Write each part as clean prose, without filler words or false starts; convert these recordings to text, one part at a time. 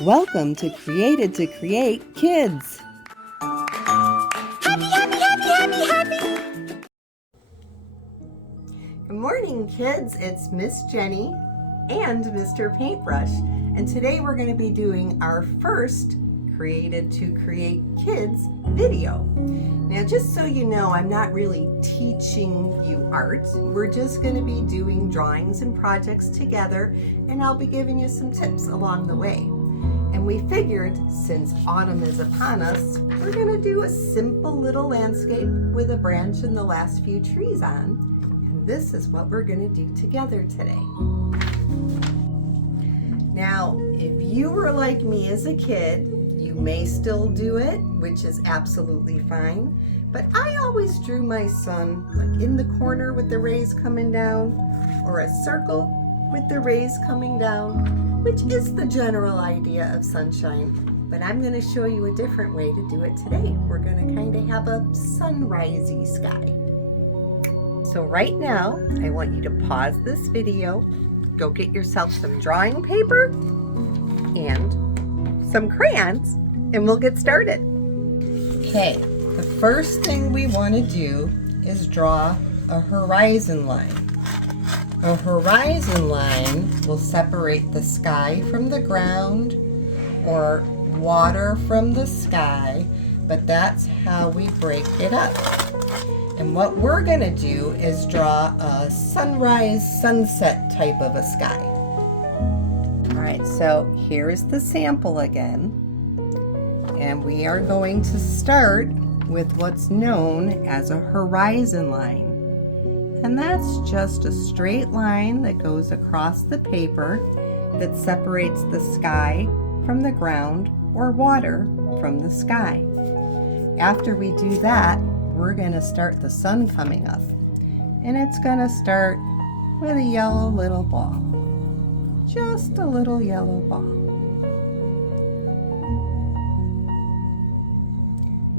Welcome to Created to Create Kids. Happy. Good morning, kids. It's Miss Jenny and Mr. Paintbrush. And today we're going to be doing our first Created to Create Kids video. Now, just so you know, I'm not really teaching you art. We're just going to be doing drawings and projects together, and I'll be giving you some tips along the way. And we figured, since autumn is upon us, we're going to do a simple little landscape with a branch and the last few trees on. And this is what we're going to do together today. Now, if you were like me as a kid, you may still do it, which is absolutely fine. But I always drew my sun like in the corner with the rays coming down, or a circle with the rays coming down, which is the general idea of sunshine. But I'm going to show you a different way to do it today. We're going to kind of have a sunrisey sky. So right now, I want you to pause this video, go get yourself some drawing paper and some crayons, and we'll get started. Okay, the first thing we want to do is draw a horizon line. A horizon line will separate the sky from the ground or water from the sky, but that's how we break it up. And what we're going to do is draw a sunrise, sunset type of a sky. All right, so here's the sample again. And we are going to start with what's known as a horizon line. And that's just a straight line that goes across the paper that separates the sky from the ground or water from the sky. After we do that, we're going to start the sun coming up. And it's going to start with a yellow little ball. Just a little yellow ball.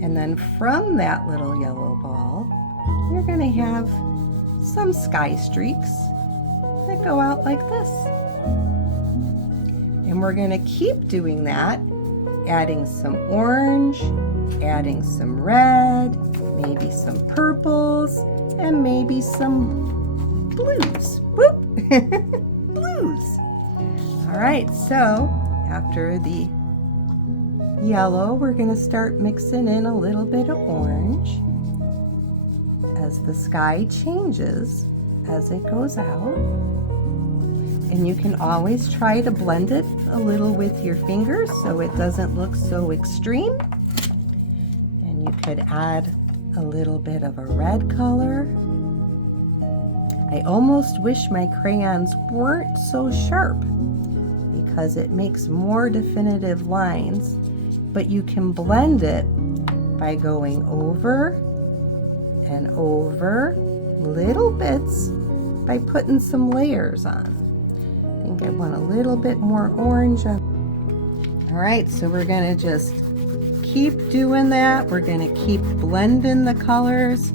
And then from that little yellow ball, you're going to have some sky streaks that go out like this. And we're going to keep doing that, adding some orange, adding some red, maybe some purples, and maybe some blues. Whoop! Blues! All right, so after the yellow, we're going to start mixing in a little bit of orange as the sky changes as it goes out. And you can always try to blend it a little with your fingers so it doesn't look so extreme. And you could add a little bit of a red color. I almost wish my crayons weren't so sharp because it makes more definitive lines, but you can blend it by going over and over little bits by putting some layers on. I think I want a little bit more orange on. All right, so we're gonna just keep doing that. We're gonna keep blending the colors.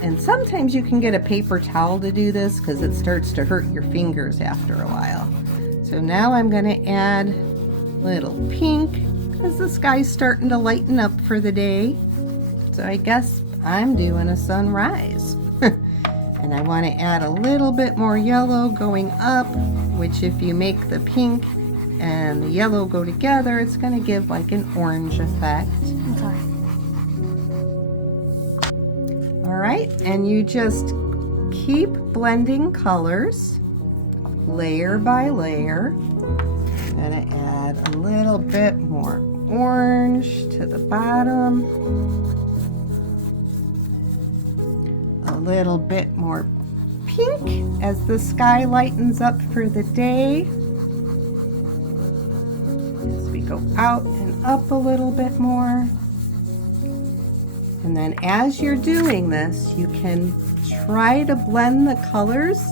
And sometimes you can get a paper towel to do this because it starts to hurt your fingers after a while. So now I'm gonna add a little pink because the sky's starting to lighten up for the day. So I guess I'm doing a sunrise. And I want to add a little bit more yellow going up, which if you make the pink and the yellow go together, it's going to give like an orange effect. Okay. All right, and you just keep blending colors layer by layer. I'm going to add a little bit more orange to the bottom. A little bit more pink as the sky lightens up for the day. As we go out and up a little bit more. And then as you're doing this, you can try to blend the colors.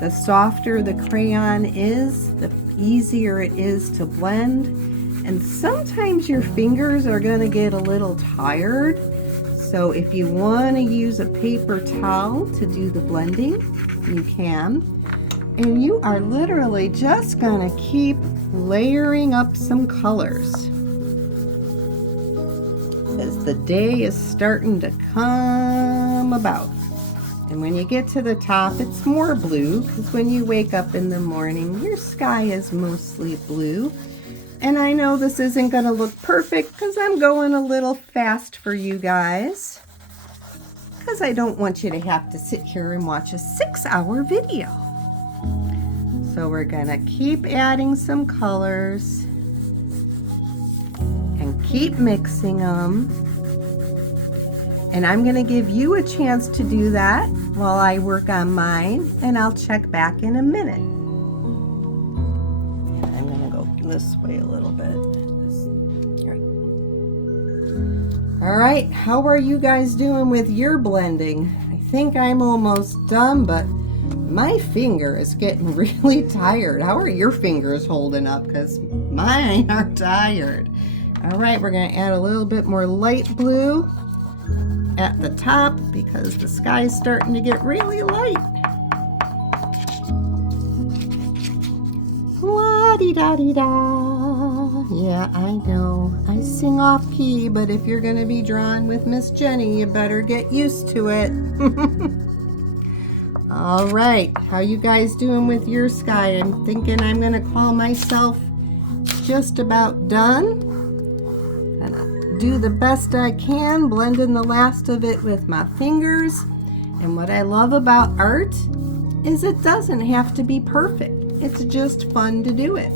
The softer the crayon is, the easier it is to blend. And sometimes your fingers are going to get a little tired. So if you want to use a paper towel to do the blending, you can. And you are literally just gonna keep layering up some colors as the day is starting to come about. And when you get to the top, it's more blue, because when you wake up in the morning, your sky is mostly blue. And I know this isn't going to look perfect because I'm going a little fast for you guys, because I don't want you to have to sit here and watch a 6-hour video. So we're going to keep adding some colors and keep mixing them. And I'm going to give you a chance to do that while I work on mine, and I'll check back in a minute. And I'm going to go this way a little bit. All right, how are you guys doing with your blending? I think I'm almost done, but my finger is getting really tired. How are your fingers holding up? Because mine are tired. All right, we're going to add a little bit more light blue at the top because the sky is starting to get really light. La-di-da-di-da. Yeah, I know. I sing off key, but if you're going to be drawing with Miss Jenny, you better get used to it. All right, how you guys doing with your sky? I'm thinking I'm going to call myself just about done. Do the best I can, blending the last of it with my fingers. And what I love about art is it doesn't have to be perfect. It's just fun to do it.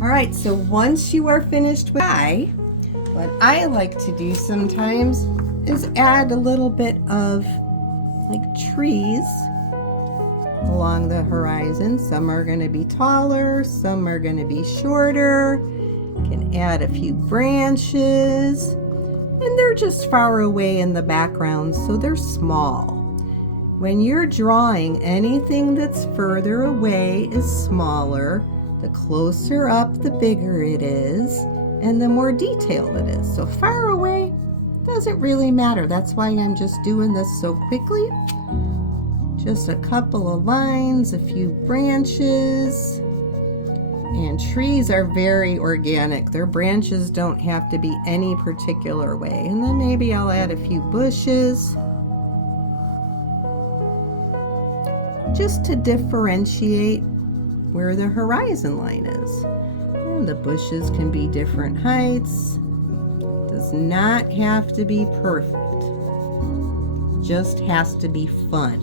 All right, so once you are finished with what I like to do sometimes is add a little bit of like trees along the horizon. Some are going to be taller, some are going to be shorter. Can add a few branches, and they're just far away in the background, so they're small. When you're drawing, anything that's further away is smaller. The closer up, the bigger it is, and the more detailed it is. So far away doesn't really matter. That's why I'm just doing this so quickly. Just a couple of lines, a few branches. And trees are very organic. Their branches don't have to be any particular way. And then maybe I'll add a few bushes just to differentiate where the horizon line is. And the bushes can be different heights. Does not have to be perfect. Just has to be fun.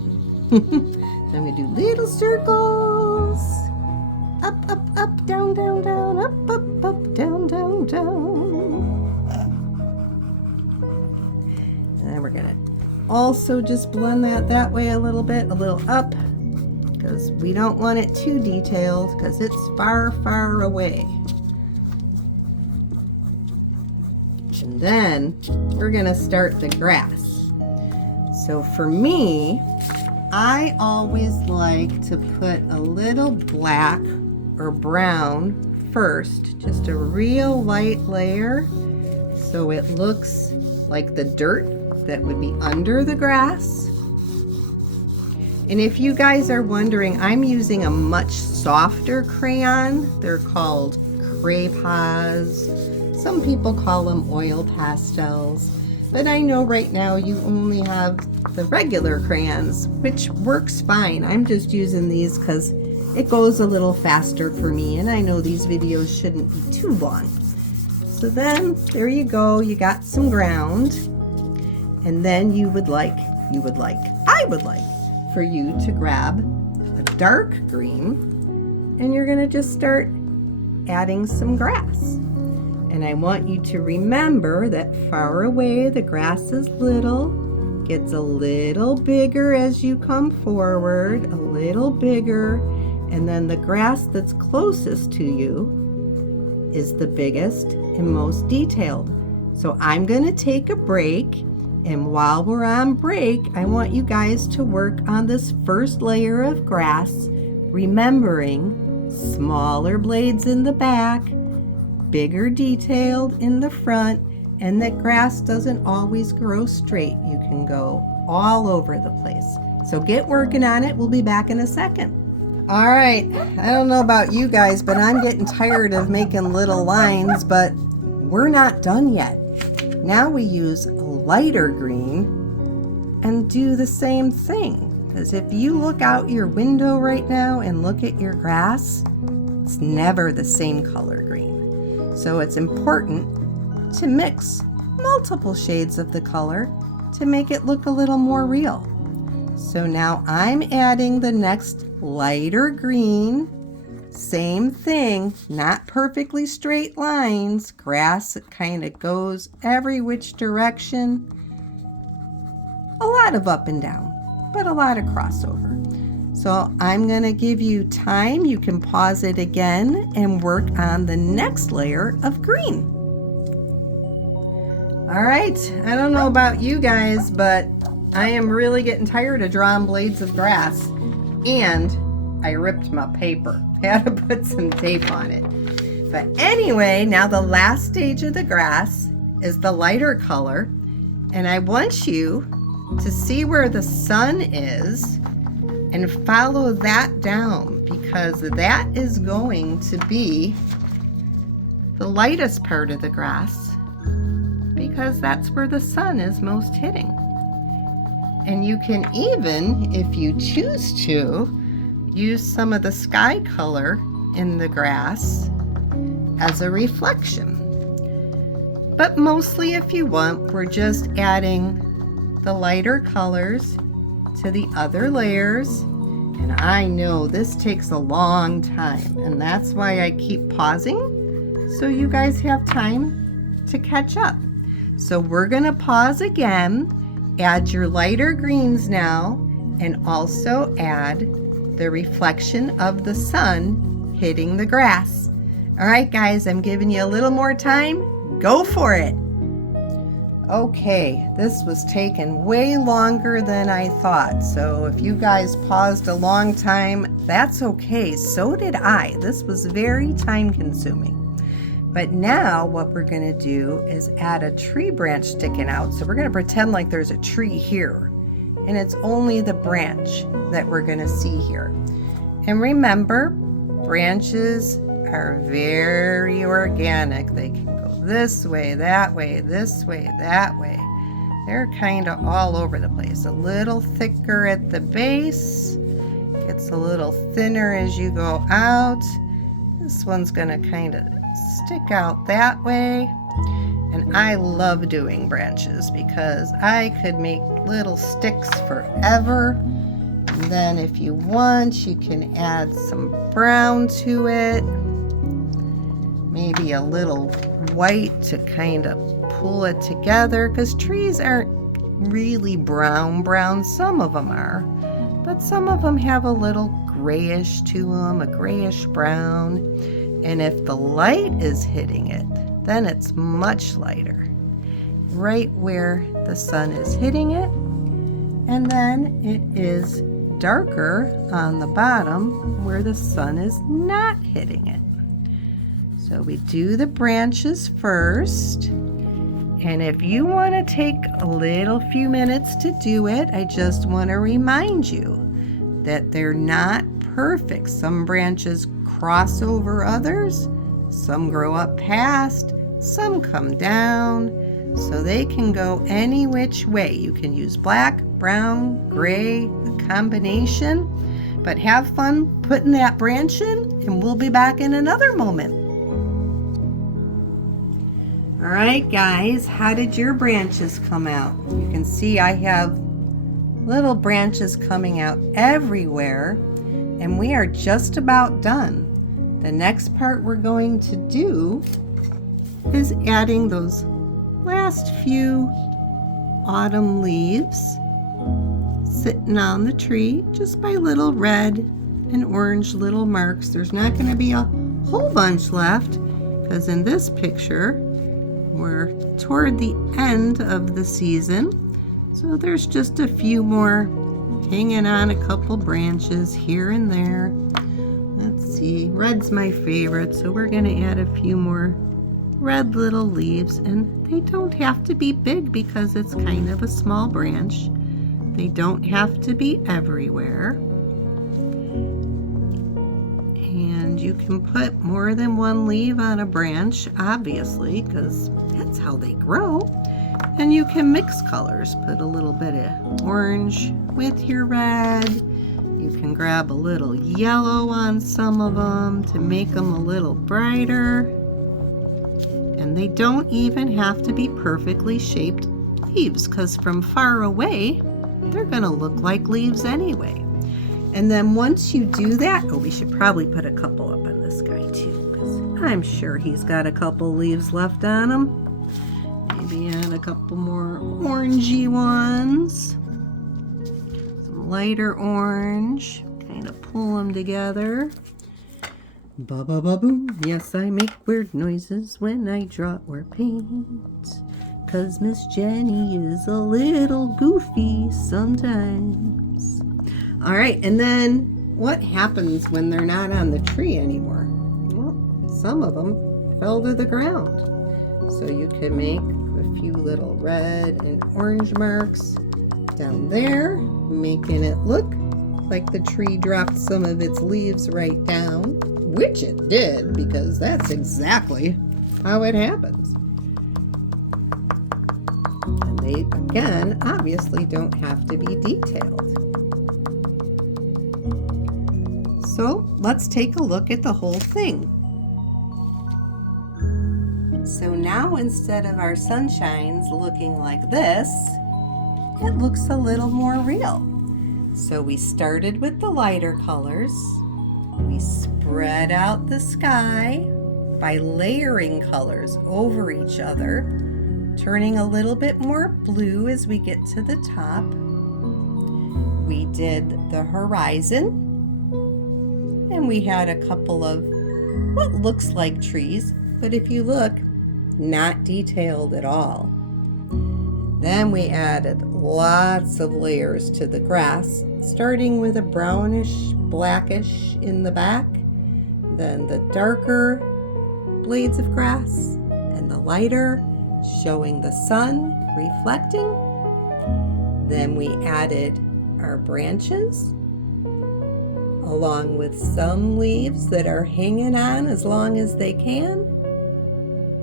So I'm going to do little circles. Up, up, up, down, down, down, up, up, up, down, down, down. And then we're gonna also just blend that way a little bit, a little up, because we don't want it too detailed because it's far, far away. And then we're gonna start the grass. So for me, I always like to put a little black or brown first, just a real light layer, so it looks like the dirt that would be under the grass. And if you guys are wondering, I'm using a much softer crayon. They're called Crayons. Some people call them oil pastels, but I know right now you only have the regular crayons, which works fine. I'm just using these because it goes a little faster for me, and I know these videos shouldn't be too long. So then, there you go, you got some ground, and then I would like for you to grab a dark green, and you're gonna just start adding some grass. And I want you to remember that far away, the grass is little, gets a little bigger as you come forward, a little bigger, and then the grass that's closest to you is the biggest and most detailed. So I'm going to take a break, and while we're on break, I want you guys to work on this first layer of grass, remembering smaller blades in the back, bigger detailed in the front, and that grass doesn't always grow straight. You can go all over the place. So get working on it. We'll be back in a second. All right, I don't know about you guys, but I'm getting tired of making little lines, but we're not done yet. Now we use a lighter green and do the same thing. Because if you look out your window right now and look at your grass, it's never the same color green. So it's important to mix multiple shades of the color to make it look a little more real. So now I'm adding the next lighter green. Same thing, not perfectly straight lines. Grass, it kind of goes every which direction. A lot of up and down, but a lot of crossover. So I'm going to give you time. You can pause it again and work on the next layer of green. All right, I don't know about you guys, but I am really getting tired of drawing blades of grass. And I ripped my paper. Had to put some tape on it. But anyway, now the last stage of the grass is the lighter color. And I want you to see where the sun is and follow that down, because that is going to be the lightest part of the grass, because that's where the sun is most hitting. And you can even, if you choose to, use some of the sky color in the grass as a reflection. But mostly, if you want, we're just adding the lighter colors to the other layers. And I know this takes a long time, and that's why I keep pausing, so you guys have time to catch up. So we're gonna pause again, add your lighter greens now, and also add the reflection of the sun hitting the grass. All right, guys, I'm giving you a little more time. Go for it. Okay, this was taking way longer than I thought. So if you guys paused a long time, that's okay. So did I. This was very time consuming. But now what we're going to do is add a tree branch sticking out. So we're going to pretend like there's a tree here, and it's only the branch that we're going to see here. And remember, branches are very organic. They can go this way, that way, this way, that way. They're kind of all over the place. A little thicker at the base, gets a little thinner as you go out. This one's going to kind of stick out that way. And I love doing branches because I could make little sticks forever. And then if you want, you can add some brown to it. Maybe a little white to kind of pull it together, because trees aren't really brown. Some of them are, but some of them have a little grayish to them, a grayish brown. And if the light is hitting it, then it's much lighter, right where the sun is hitting it. And then it is darker on the bottom where the sun is not hitting it. So we do the branches first. And if you want to take a little few minutes to do it, I just want to remind you that they're not perfect. Some branches cross over others, some grow up past, some come down, so they can go any which way. You can use black, brown, gray, a combination, but have fun putting that branch in, and we'll be back in another moment. All right, guys, how did your branches come out? You can see I have little branches coming out everywhere, and we are just about done. The next part we're going to do is adding those last few autumn leaves sitting on the tree, just by little red and orange little marks. There's not going to be a whole bunch left, because in this picture we're toward the end of the season, so there's just a few more hanging on, a couple branches here and there. Let's see, red's my favorite, so we're going to add a few more red little leaves, and they don't have to be big because it's kind of a small branch. They don't have to be everywhere. And you can put more than one leaf on a branch, obviously, because that's how they grow. And you can mix colors. Put a little bit of orange with your red. You can grab a little yellow on some of them to make them a little brighter. And they don't even have to be perfectly shaped leaves, because from far away, they're going to look like leaves anyway. And then once you do that, oh, we should probably put a couple up on this guy too, because I'm sure he's got a couple leaves left on him. Maybe add a couple more orangey ones. Some lighter orange. Kind of pull them together. Ba ba ba boom. Yes, I make weird noises when I draw or paint. 'Cause Miss Jenny is a little goofy sometimes. All right, and then what happens when they're not on the tree anymore? Well, some of them fell to the ground. So you can make a few little red and orange marks down there, making it look like the tree dropped some of its leaves right down, which it did, because that's exactly how it happens. And they, again, obviously don't have to be detailed. So let's take a look at the whole thing. So now instead of our sunshines looking like this, it looks a little more real. So we started with the lighter colors. We spread out the sky by layering colors over each other, turning a little bit more blue as we get to the top. We did the horizon, and we had a couple of what looks like trees, but if you look, not detailed at all. Then we added lots of layers to the grass, starting with a brownish, blackish in the back, then the darker blades of grass, and the lighter, showing the sun reflecting. Then we added our branches, along with some leaves that are hanging on as long as they can,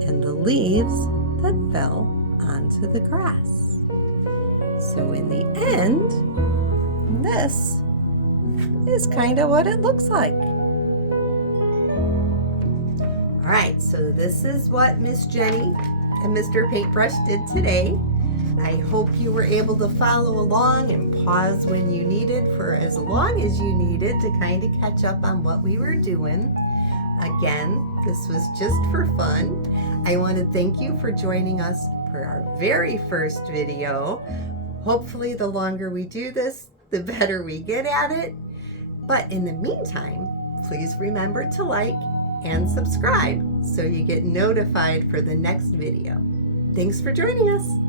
and the leaves that fell onto the grass. So in the end, this is kind of what it looks like. All right, so this is what Miss Jenny and Mr. Paintbrush did today. I hope you were able to follow along and pause when you needed for as long as you needed to kind of catch up on what we were doing. Again, this was just for fun. I want to thank you for joining us for our very first video. Hopefully, the longer we do this, the better we get at it. But in the meantime, please remember to like and subscribe so you get notified for the next video. Thanks for joining us.